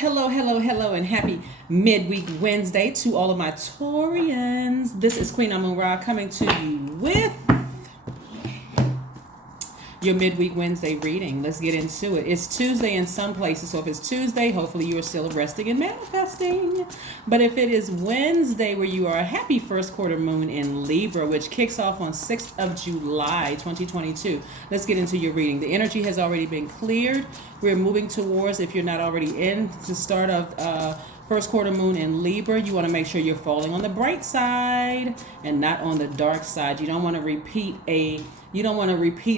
Hello, and happy Midweek Wednesday to all of my Taurians. This is Queen Amun Ra coming to you with your Midweek Wednesday reading. Let's get into it. It's Tuesday in some places, so if it's Tuesday, hopefully you are still resting and manifesting. But if it is Wednesday, where you are a happy first quarter moon in Libra, which kicks off on 6th of July, 2022. Let's get into your reading. The energy has already been cleared. We're moving towards, if you're not already in, the start of first quarter moon in Libra. You want to make sure you're falling on the bright side and not on the dark side. You don't want to repeat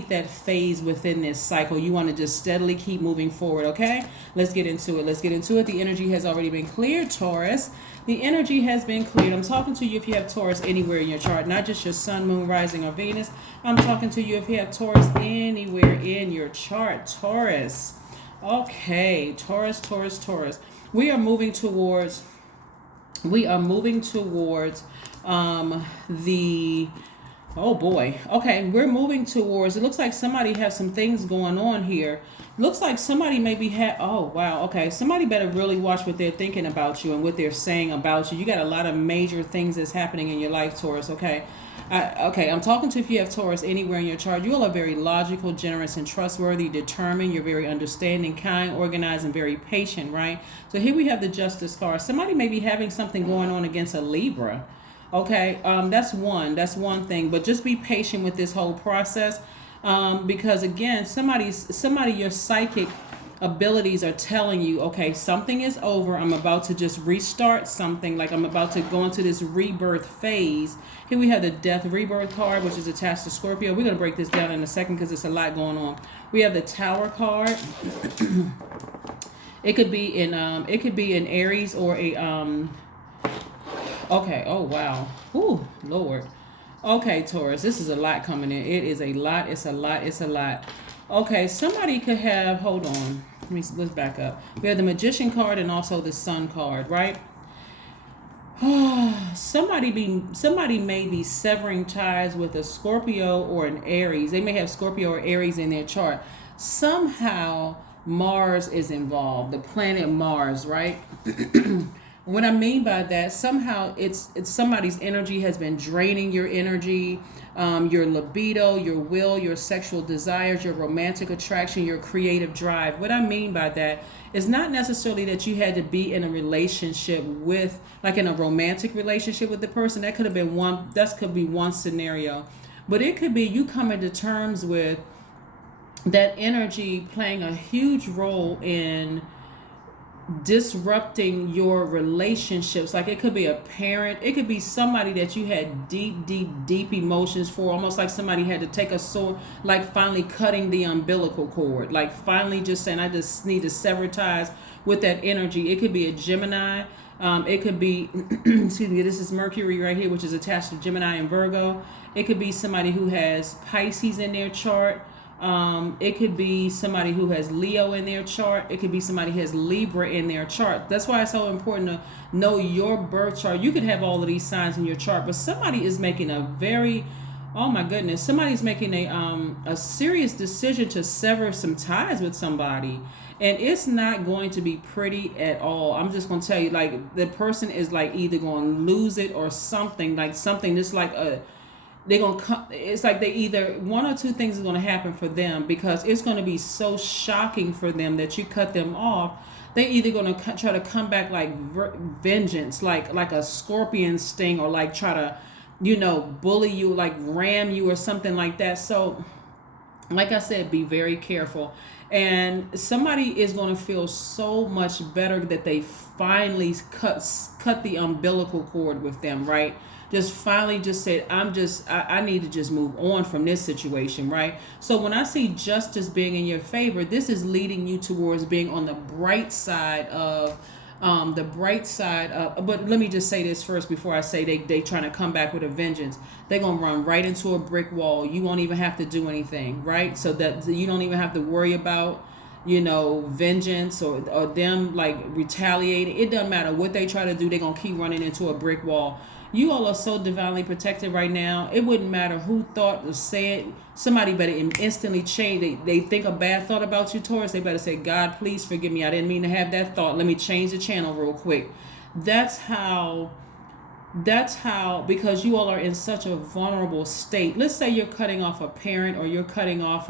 that phase within this cycle. You want to just steadily keep moving forward, okay? Let's get into it. The energy has already been cleared, Taurus. The energy has been cleared. I'm talking to you if you have Taurus anywhere in your chart, not just your sun, moon, rising, or Venus. I'm talking to you if you have Taurus anywhere in your chart, Taurus. Okay, Taurus. We are moving towards oh boy. Okay, we're moving towards, it looks like somebody has some things going on here. Looks like somebody maybe oh wow, okay. Somebody better really watch what they're thinking about you and what they're saying about you. You got a lot of major things that's happening in your life, Taurus, okay? I'm talking to if you have Taurus anywhere in your chart. You all are very logical, generous, and trustworthy, determined. You're very understanding, kind, organized, and very patient, right? So here we have the Justice card. Somebody may be having something going on against a Libra. Okay, that's one thing. But just be patient with this whole process, because again, your psychic abilities are telling you, okay, something is over. I'm about to just restart something. Like I'm about to go into this rebirth phase. Here we have the Death Rebirth card, which is attached to Scorpio. We're gonna break this down in a second because there's a lot going on. We have the Tower card. It could be in Aries or a Okay, oh wow. Ooh, Lord. Okay, Taurus, this is a lot coming in. It is a lot, it's a lot. Okay, somebody could have, hold on. Let's back up. We have the Magician card and also the Sun card, right? Somebody may be severing ties with a Scorpio or an Aries. They may have Scorpio or Aries in their chart. Somehow Mars is involved, the planet Mars, right? What I mean by that, somehow it's somebody's energy has been draining your energy, your libido, your will, your sexual desires, your romantic attraction, your creative drive. What I mean by that is not necessarily that you had to be in a relationship with, like in a romantic relationship with the person. That could be one scenario. But it could be you coming to terms with that energy playing a huge role in disrupting your relationships. Like it could be a parent, it could be somebody that you had deep emotions for, almost like somebody had to take a sword, like finally cutting the umbilical cord, like finally just saying, I just need to sever ties with that energy. It could be a Gemini. It could be excuse me, this is Mercury right here, which is attached to Gemini and Virgo. It could be somebody who has Pisces in their chart. It could be somebody who has Leo in their chart. It could be somebody who has Libra in their chart. That's why it's so important to know your birth chart. You could have all of these signs in your chart, but somebody is making somebody's making a serious decision to sever some ties with somebody. And it's not going to be pretty at all. I'm just going to tell you, like, the person is like either going to lose it or something just like it's like they either one or two things is going to happen for them, because it's going to be so shocking for them that you cut them off. They either going to try to come back like vengeance, like a scorpion sting, or like try to, bully you, like ram you or something like that. So like I said, be very careful. And somebody is going to feel so much better that they finally cut the umbilical cord with them, right? Just finally just said, I need to just move on from this situation, right? So when I see justice being in your favor, this is leading you towards being on the bright side of, but let me just say this first before I say they trying to come back with a vengeance. They're going to run right into a brick wall. You won't even have to do anything, right? So that you don't even have to worry about, vengeance or them like retaliating. It doesn't matter what they try to do. They're going to keep running into a brick wall. You all are so divinely protected right now. It wouldn't matter who thought or said. Somebody better instantly change. They think a bad thought about you, Taurus. They better say, God, please forgive me. I didn't mean to have that thought. Let me change the channel real quick. That's how, because you all are in such a vulnerable state. Let's say you're cutting off a parent, or you're cutting off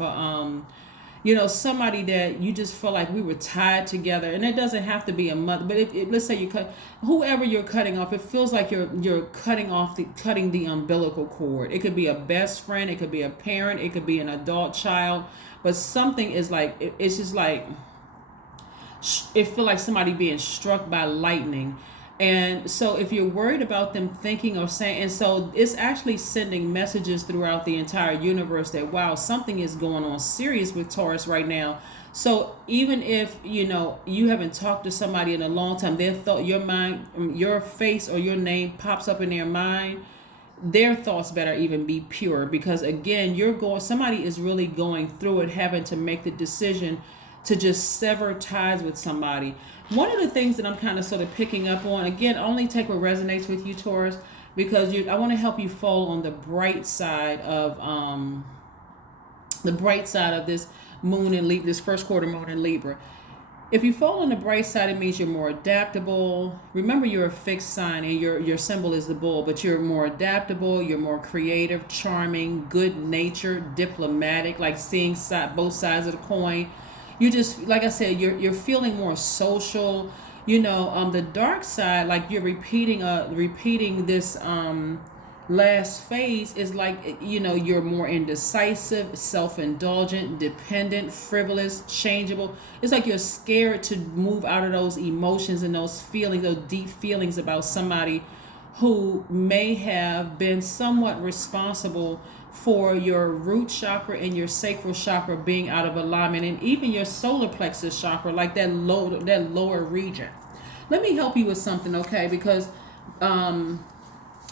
somebody that you just feel like we were tied together, and it doesn't have to be a mother, but if let's say you cut whoever you're cutting off, it feels like you're cutting the umbilical cord. It could be a best friend, it could be a parent, it could be an adult child, but something is like it's just like it feel like somebody being struck by lightning. And so if you're worried about them thinking or saying, and so it's actually sending messages throughout the entire universe that, wow, something is going on serious with Taurus right now. So even if, you haven't talked to somebody in a long time, their thought, your face or your name pops up in their mind, their thoughts better even be pure, because again, somebody is really going through it, having to make the decision to just sever ties with somebody. One of the things that I'm kind of sort of picking up on, again, only take what resonates with you, Taurus, because I want to help you fall on the bright side of this moon in Libra, this first quarter moon in Libra. If you fall on the bright side, it means you're more adaptable. Remember, you're a fixed sign, and your symbol is the bull, but you're more adaptable, you're more creative, charming, good-natured, diplomatic, like seeing both sides of the coin. You just, like I said, you're feeling more social. The dark side, like you're repeating this last phase, is like, you're more indecisive, self-indulgent, dependent, frivolous, changeable. It's like you're scared to move out of those emotions and those feelings, those deep feelings about somebody who may have been somewhat responsible for your root chakra and your sacral chakra being out of alignment, and even your solar plexus chakra, like that lower region. Let me help you with something, okay? Because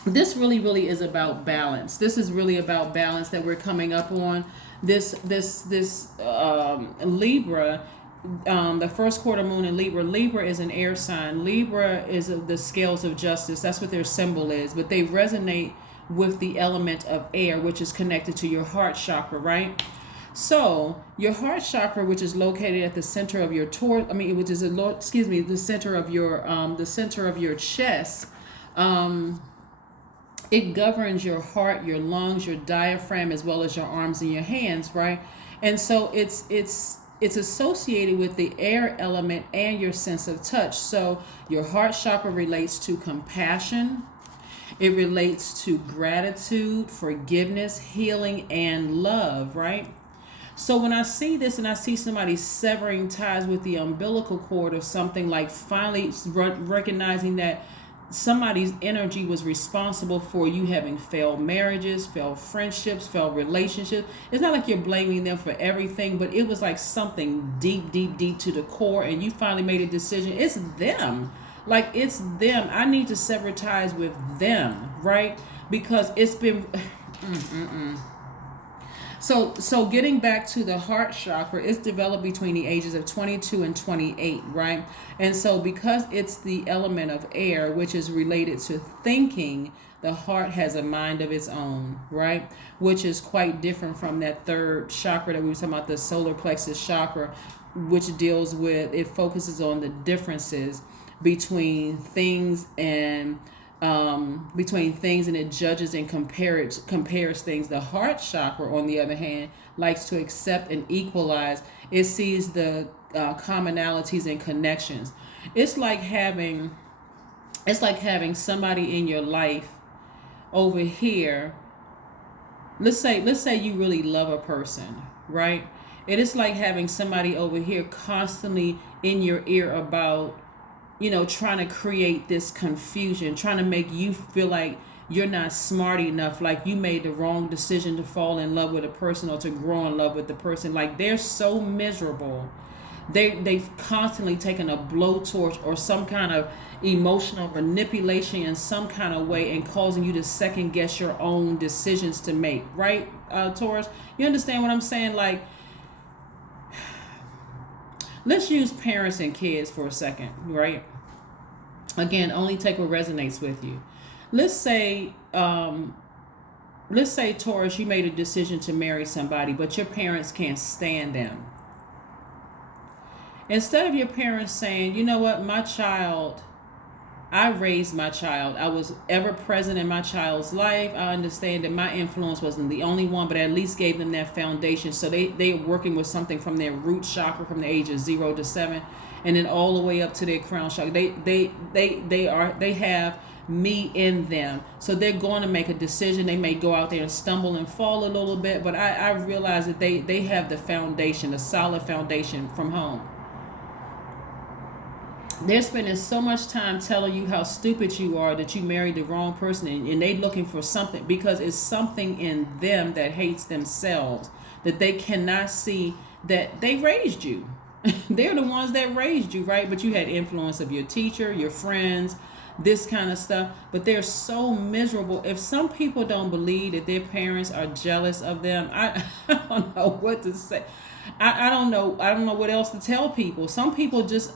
this really is about balance. This is really about balance that we're coming up on. This Libra, the first quarter moon in Libra. Libra is an air sign. Libra is the scales of justice. That's what their symbol is. But they resonate with the element of air, which is connected to your heart chakra, right? So your heart chakra, which is located at the center of your the center of your chest, it governs your heart, your lungs, your diaphragm, as well as your arms and your hands, right? And so it's associated with the air element and your sense of touch. So your heart chakra relates to compassion. It relates to gratitude, forgiveness, healing, and love, right? So when I see this and I see somebody severing ties with the umbilical cord or something, like finally recognizing that somebody's energy was responsible for you having failed marriages, failed friendships, failed relationships. It's not like you're blaming them for everything, but it was like something deep to the core, and you finally made a decision. It's them. Like, it's them. I need to sever ties with them, right? Because it's been So getting back to the heart chakra, it's developed between the ages of 22 and 28, right? And so because it's the element of air, which is related to thinking, the heart has a mind of its own, right? Which is quite different from that third chakra that we were talking about, the solar plexus chakra, which deals with, it focuses on the differences between things and it judges and compares things. The heart chakra, on the other hand, likes to accept and equalize. It sees the commonalities and connections. It's like having somebody in your life over here. Let's say you really love a person, right? It is like having somebody over here constantly in your ear about, trying to create this confusion, trying to make you feel like you're not smart enough, like you made the wrong decision to fall in love with a person or to grow in love with the person. Like, they're so miserable. They've constantly taken a blowtorch or some kind of emotional manipulation in some kind of way and causing you to second guess your own decisions to make, right, Taurus? You understand what I'm saying? Like, let's use parents and kids for a second, right? Again, only take what resonates with you. let's say let's say, Taurus, you made a decision to marry somebody, but your parents can't stand them. Instead of your parents saying, you know what, my child, I raised my child. I was ever present in my child's life. I understand that my influence wasn't the only one, but at least gave them that foundation. So they're working with something from their root chakra from the age of 0 to 7, and then all the way up to their crown chakra. They have me in them. So they're going to make a decision. They may go out there and stumble and fall a little bit, but I realize that they have the foundation, a solid foundation from home. They're spending so much time telling you how stupid you are, that you married the wrong person, and they looking for something, because it's something in them that hates themselves, that they cannot see that they raised you. They're the ones that raised you, right? But you had influence of your teacher, your friends, this kind of stuff. But they're so miserable. If some people don't believe that their parents are jealous of them, I don't know what to say. I don't know what else to tell people. Some people just...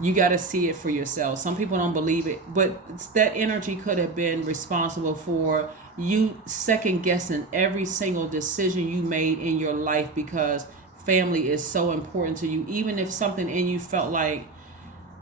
you got to see it for yourself. Some people don't believe it, but that energy could have been responsible for you second guessing every single decision you made in your life, because family is so important to you. Even if something in you felt like,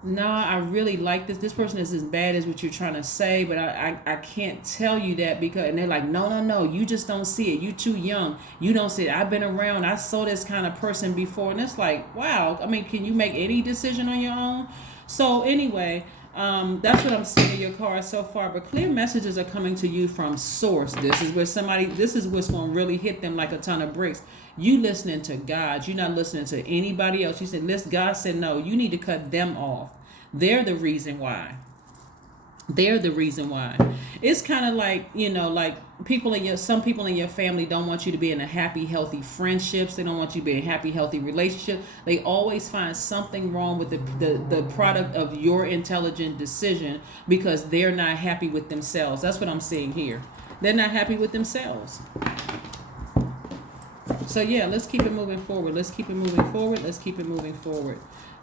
nah, I really like this person is as bad as what you're trying to say, but I can't tell you that, because, and they're like, no, you just don't see it. You too young. You don't see it. I've been around. I saw this kind of person before. And it's like, wow. I mean, can you make any decision on your own? So anyway, that's what I'm seeing in your cards so far. But clear messages are coming to you from source. This is what's going to really hit them like a ton of bricks. You listening to God. You're not listening to anybody else. You said, listen, God said, no, you need to cut them off. They're the reason why. It's kind of like, like some people in your family don't want you to be in a happy, healthy friendships. They don't want you to be in a happy, healthy relationship. They always find something wrong with the product of your intelligent decision, because they're not happy with themselves. That's what I'm seeing here. They're not happy with themselves. So yeah, let's keep it moving forward. Let's keep it moving forward. Let's keep it moving forward.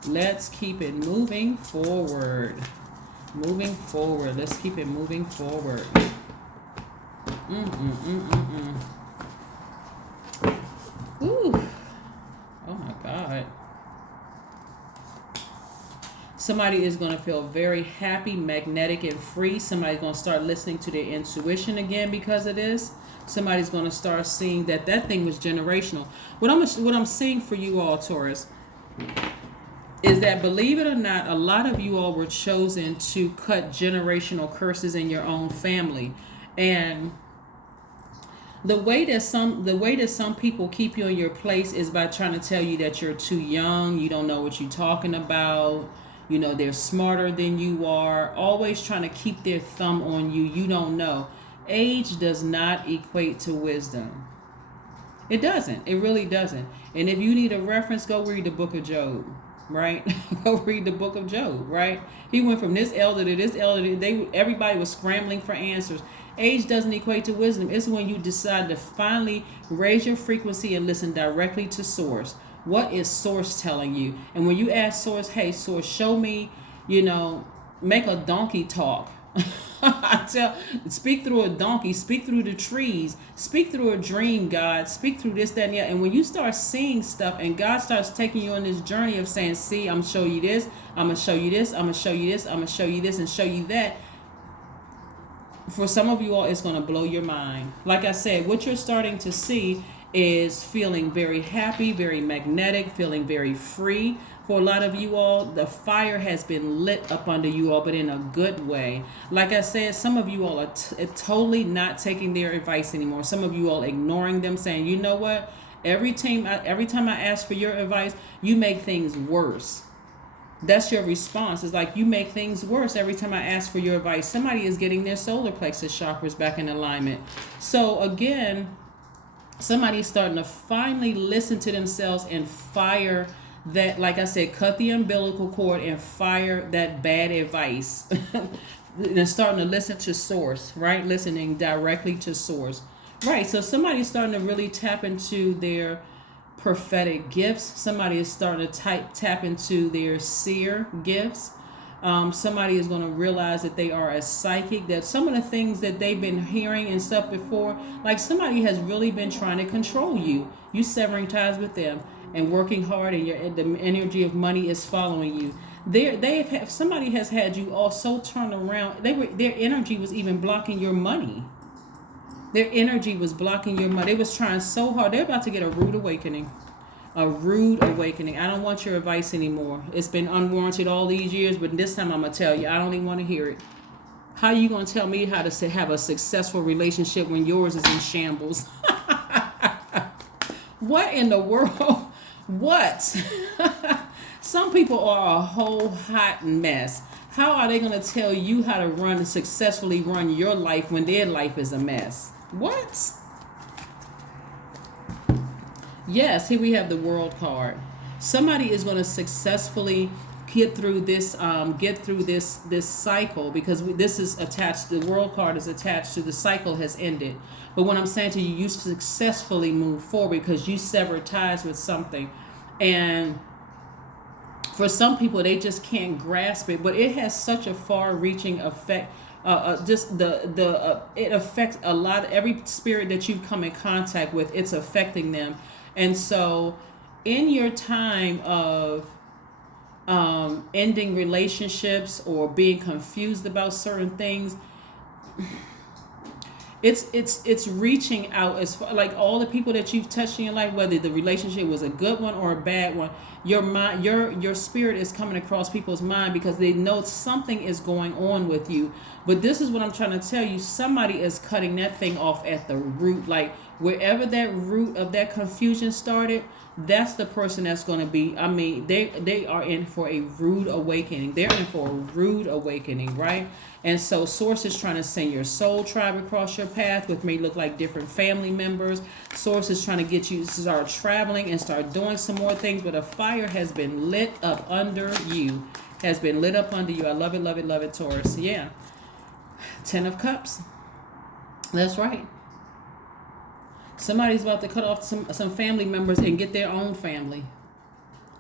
Let's keep it moving forward. Moving forward. Let's keep it moving forward. Ooh. Oh my God. Somebody is going to feel very happy, magnetic, and free. Somebody's going to start listening to their intuition again because of this. Somebody's going to start seeing that thing was generational. What I'm seeing for you all, Taurus, is that, believe it or not, a lot of you all were chosen to cut generational curses in your own family. And the way that some people keep you in your place is by trying to tell you that you're too young, you don't know what you're talking about, they're smarter than you are, always trying to keep their thumb on you. You don't know. Age does not equate to wisdom. It doesn't. It really doesn't. And if you need a reference, go read the book of Job. Right? Go read the book of Job, right? He went from this elder to this elder. Everybody was scrambling for answers. Age doesn't equate to wisdom. It's when you decide to finally raise your frequency and listen directly to source. What is source telling you? And when you ask source, hey, source, show me, make a donkey talk. Speak through a donkey, speak through the trees, speak through a dream, God, speak through this, that, and that. And when you start seeing stuff and God starts taking you on this journey of saying, see, I'm going to show you this, I'm going to show you this, I'm going to show you this, I'm going to show you this, and show you that. For some of you all, it's going to blow your mind. Like I said, what you're starting to see is feeling very happy, very magnetic, feeling very free. For a lot of you all, the fire has been lit up under you all, but in a good way. Like I said, some of you all are totally not taking their advice anymore. Some of you all ignoring them, saying, you know what? Every time I ask for your advice, you make things worse. That's your response. It's like, you make things worse every time I ask for your advice. Somebody is getting their solar plexus chakras back in alignment. So again, somebody's starting to finally listen to themselves and fire that, like I said, cut the umbilical cord and fire that bad advice. And starting to listen to source, right? Listening directly to source. Right. So somebody's starting to really tap into their prophetic gifts. Somebody is starting to tap into their seer gifts. Somebody is going to realize that they are a psychic, that some of the things that they've been hearing and stuff before, like somebody has really been trying to control you. You severing ties with them and working hard, and the energy of money is following you. Somebody has had you all so turned around. Their energy was even blocking your money. Their energy was blocking your money. They was trying so hard. They're about to get a rude awakening. A rude awakening. I don't want your advice anymore. It's been unwarranted all these years, but this time I'm going to tell you, I don't even want to hear it. How are you going to tell me how to have a successful relationship when yours is in shambles? What in the world? What? Some people are a whole hot mess. How are they going to tell you how to successfully run your life when their life is a mess? What? Yes, here we have the World card. Somebody is going to successfully get through this cycle, because this is attached. The World card is attached to the cycle has ended. But what I'm saying to you, you successfully move forward because you severed ties with something, and for some people they just can't grasp it. But it has such a far-reaching effect. It affects a lot. Every spirit that you've come in contact with, it's affecting them. And so in your time of ending relationships or being confused about certain things, it's reaching out as far, like all the people that you've touched in your life, whether the relationship was a good one or a bad one, your mind, your spirit is coming across people's mind because they know something is going on with you. But this is what I'm trying to tell you. Somebody is cutting that thing off at the root. Like wherever that root of that confusion started, that's the person that's going to be, they are in for a rude awakening. They're in for a rude awakening, right? And so Source is trying to send your soul tribe across your path, which may look like different family members. Source is trying to get you to start traveling and start doing some more things, but a fire has been lit up under you. Has been lit up under you. I love it, love it, love it, Taurus. Yeah. 10 of Cups. That's right. Somebody's about to cut off some family members and get their own family.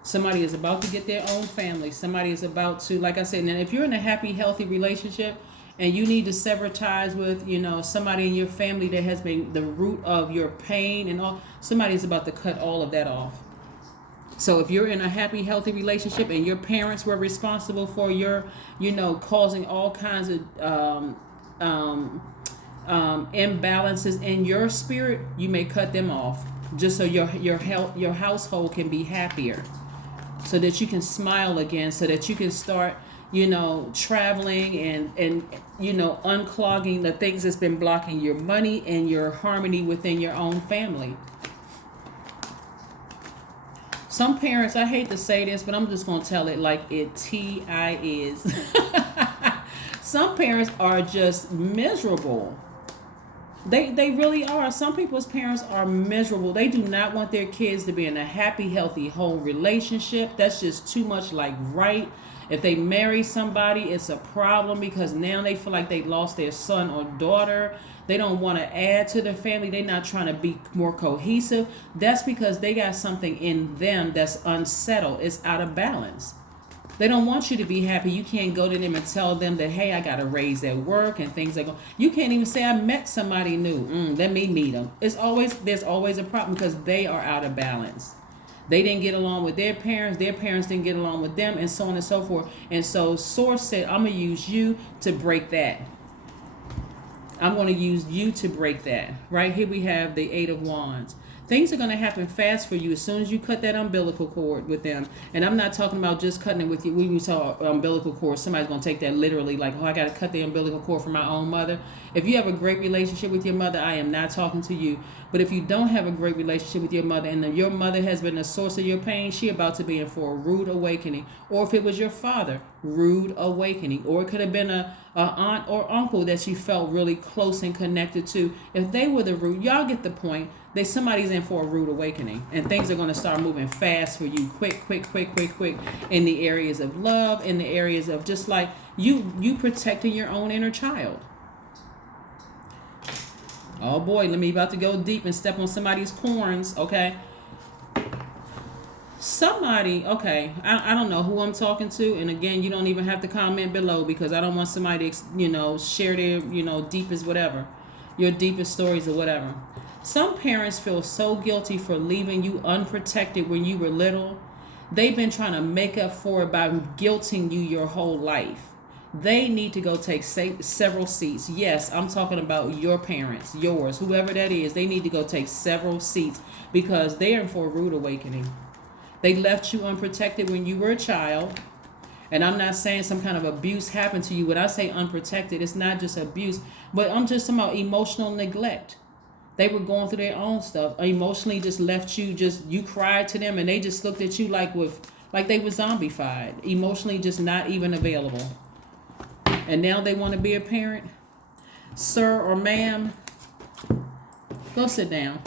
Somebody is about to get their own family. Somebody is about to, like I said, and if you're in a happy, healthy relationship and you need to sever ties with, somebody in your family that has been the root of your pain and all, somebody's about to cut all of that off. So if you're in a happy, healthy relationship and your parents were responsible for your, causing all kinds of imbalances in your spirit, you may cut them off just so your household can be happier, so that you can smile again, so that you can start traveling and unclogging the things that's been blocking your money and your harmony within your own family. Some parents, I hate to say this, but I'm just going to tell it like it is. Some parents are just miserable. They really are. Some people's parents are miserable. They do not want their kids to be in a happy, healthy, whole relationship. That's just too much like right. If they marry somebody, it's a problem because now they feel like they lost their son or daughter. They don't want to add to their family. They're not trying to be more cohesive. That's because they got something in them that's unsettled. It's out of balance. They don't want you to be happy. You can't go to them and tell them that, hey, I got a raise at work and things like that. You can't even say, I met somebody new. Let me meet them. There's always a problem because they are out of balance. They didn't get along with their parents didn't get along with them, and so on and so forth. And so Source said, I'm going to use you to break that. I'm going to use you to break that. Right here we have the 8 of Wands. Things are going to happen fast for you as soon as you cut that umbilical cord with them. And I'm not talking about just cutting it with you. When you saw umbilical cord, somebody's going to take that literally like, oh, I got to cut the umbilical cord for my own mother. If you have a great relationship with your mother, I am not talking to you. But if you don't have a great relationship with your mother and your mother has been the source of your pain, she about to be in for a rude awakening. Or if it was your father, rude awakening. Or it could have been a aunt or uncle that you felt really close and connected to. If they were the root, y'all get the point. Somebody's in for a rude awakening, and things are going to start moving fast for you, quick, in the areas of love, in the areas of just like you protecting your own inner child. Oh boy, let me about to go deep and step on somebody's corns, okay? Somebody, okay, I don't know who I'm talking to, and again, you don't even have to comment below because I don't want somebody to, share their, deepest whatever, your deepest stories or whatever. Some parents feel so guilty for leaving you unprotected when you were little. They've been trying to make up for it by guilting you your whole life. They need to go take several seats. Yes, I'm talking about your parents, yours, whoever that is. They need to go take several seats because they are in for a rude awakening. They left you unprotected when you were a child. And I'm not saying some kind of abuse happened to you. When I say unprotected, it's not just abuse, but I'm just talking about emotional neglect. They were going through their own stuff. Emotionally just left you, you cried to them and they just looked at you like they were zombified. Emotionally just not even available. And now they want to be a parent. Sir or ma'am, go sit down.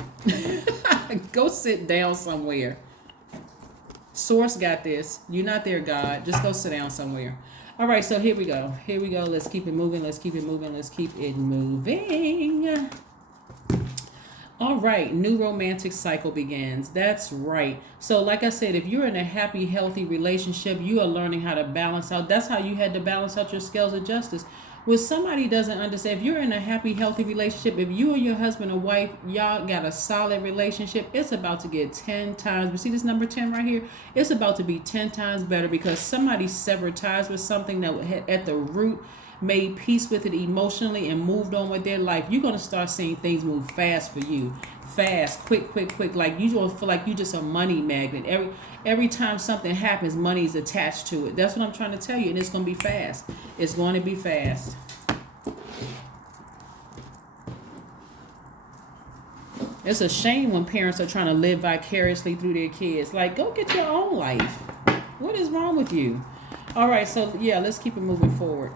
Go sit down somewhere. Source got this. You're not there, God. Just go sit down somewhere. All right, so here we go. Let's keep it moving. Let's keep it moving. All right, new romantic cycle begins. That's right. So like I said, if you're in a happy, healthy relationship, you are learning how to balance out. That's how you had to balance out your scales of justice. When somebody doesn't understand, if you're in a happy, healthy relationship, if you and your husband or wife, y'all got a solid relationship, it's about to get 10 times. You see this number 10 right here? It's about to be 10 times better because somebody severed ties with something that had at the root made peace with it emotionally and moved on with their life. You're going to start seeing things move fast for you. Fast, quick. Like you don't feel like you're just a money magnet. Every time something happens, money is attached to it. That's what I'm trying to tell you. And it's going to be fast. It's going to be fast. It's a shame when parents are trying to live vicariously through their kids. Like, go get your own life. What is wrong with you? All right, so yeah, let's keep it moving forward.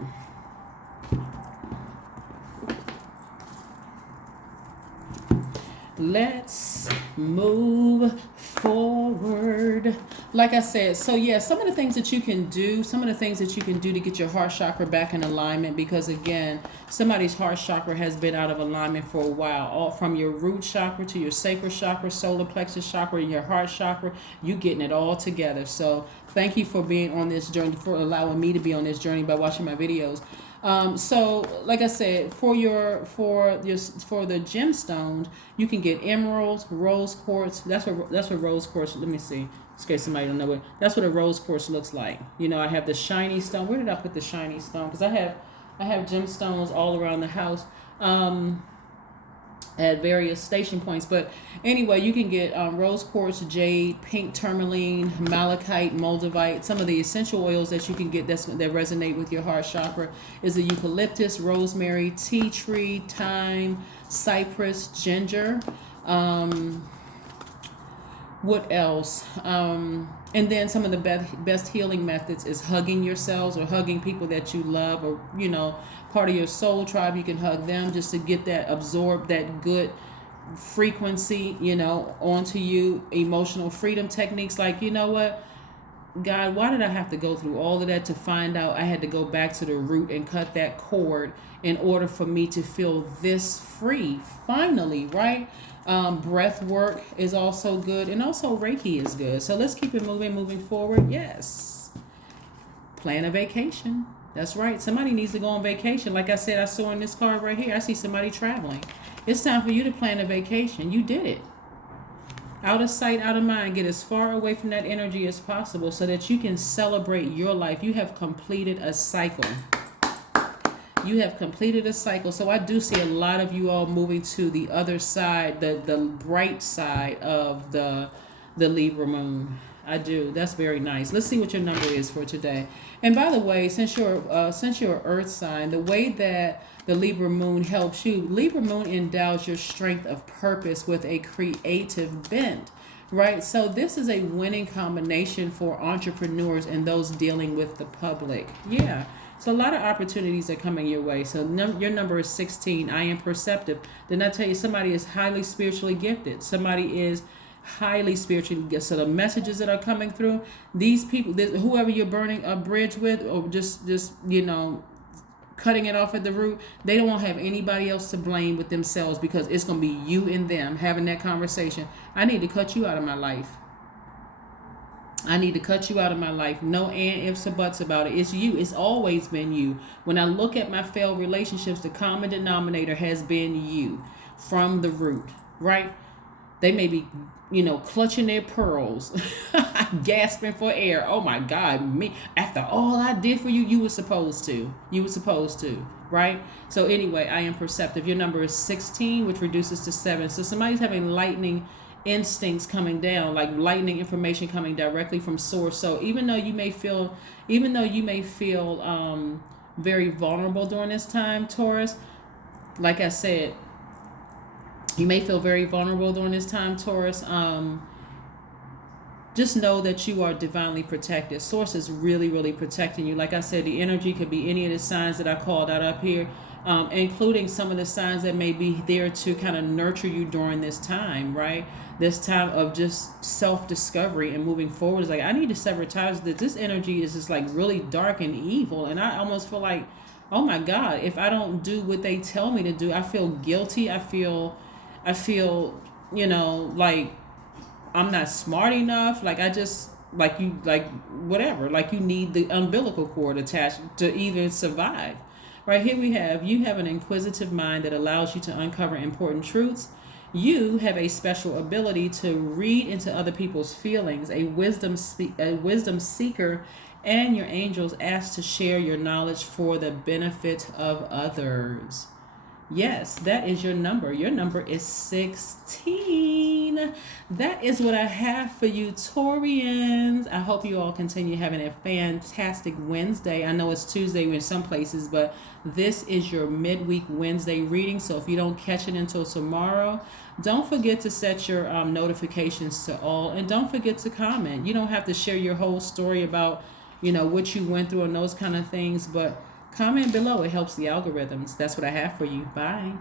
Let's move forward. Like I said, so yeah, some of the things that you can do to get your heart chakra back in alignment, because again, somebody's heart chakra has been out of alignment for a while. All from your root chakra to your sacral chakra, solar plexus chakra, and your heart chakra, you getting it all together. So thank you for being on this journey, for allowing me to be on this journey by watching my videos. So like I said, for the gemstones, you can get emeralds, rose quartz. That's what rose quartz. Let me see, in case somebody don't know what. That's what a rose quartz looks like. I have the shiny stone. Where did I put the shiny stone? Because I have gemstones all around the house. At various station points, but anyway, you can get rose quartz, jade, pink tourmaline, malachite, moldavite. Some of the essential oils that you can get that resonate with your heart chakra is the eucalyptus, rosemary, tea tree, thyme, cypress, ginger. What else? And then some of the best healing methods is hugging yourselves or hugging people that you love, or part of your soul tribe. You can hug them just to get that, absorb that good frequency onto you. Emotional freedom techniques, like, what, God, why did I have to go through all of that to find out I had to go back to the root and cut that cord in order for me to feel this free finally, right? Breath work is also good, and also Reiki is good. So let's keep it moving forward. Yes. Plan a vacation. That's right. Somebody needs to go on vacation. Like I said, I saw in this card right here, I see somebody traveling. It's time for you to plan a vacation. You did it. Out of sight, out of mind. Get as far away from that energy as possible so that you can celebrate your life. You have completed a cycle. So I do see a lot of you all moving to the other side, the bright side of the Libra moon. I do. That's very nice. Let's see what your number is for today. And by the way, since you're Earth sign, the way that the Libra moon helps you, Libra moon endows your strength of purpose with a creative bent, right? So this is a winning combination for entrepreneurs and those dealing with the public. Yeah. So a lot of opportunities are coming your way. So your number is 16. I am perceptive. Didn't I tell you somebody is highly spiritually gifted? Somebody is highly spiritually gifted. So the messages that are coming through, these people, whoever you're burning a bridge with, or just cutting it off at the root, they don't want to have anybody else to blame but themselves, because it's going to be you and them having that conversation. I need to cut you out of my life. I need to cut you out of my life. No and ifs or buts about it. It's you. It's always been you. When I look at my failed relationships, the common denominator has been you from the root, right? They may be, clutching their pearls, gasping for air. Oh my God, me, after all I did for you, you were supposed to. You were supposed to, right? So anyway, I am perceptive. Your number is 16, which reduces to 7. So somebody's having lightning instincts coming down, like lightning information coming directly from source. So even though you may feel very vulnerable during this time, Taurus, like I said, you may feel very vulnerable during this time, Taurus. Just know that you are divinely protected. Source is really, really protecting you. Like I said, the energy could be any of the signs that I called out up here, including some of the signs that may be there to kind of nurture you during this time, right? This time of just self-discovery and moving forward. Is like, I need to sever ties. That this energy is just like really dark and evil. And I almost feel like, oh my God, if I don't do what they tell me to do, I feel guilty. I feel, like I'm not smart enough. Like I just, like you, like whatever, like you need the umbilical cord attached to even survive. Right here you have an inquisitive mind that allows you to uncover important truths. You have a special ability to read into other people's feelings, a wisdom seeker, and your angels ask to share your knowledge for the benefit of others. Yes, that is your number. Your number is 16. That is what I have for you, Taurians. I hope you all continue having a fantastic Wednesday. I know it's Tuesday in some places, but this is your midweek Wednesday reading. So if you don't catch it until tomorrow, don't forget to set your notifications to all, and don't forget to comment. You don't have to share your whole story about, what you went through and those kind of things, but comment below. It helps the algorithms. That's what I have for you. Bye.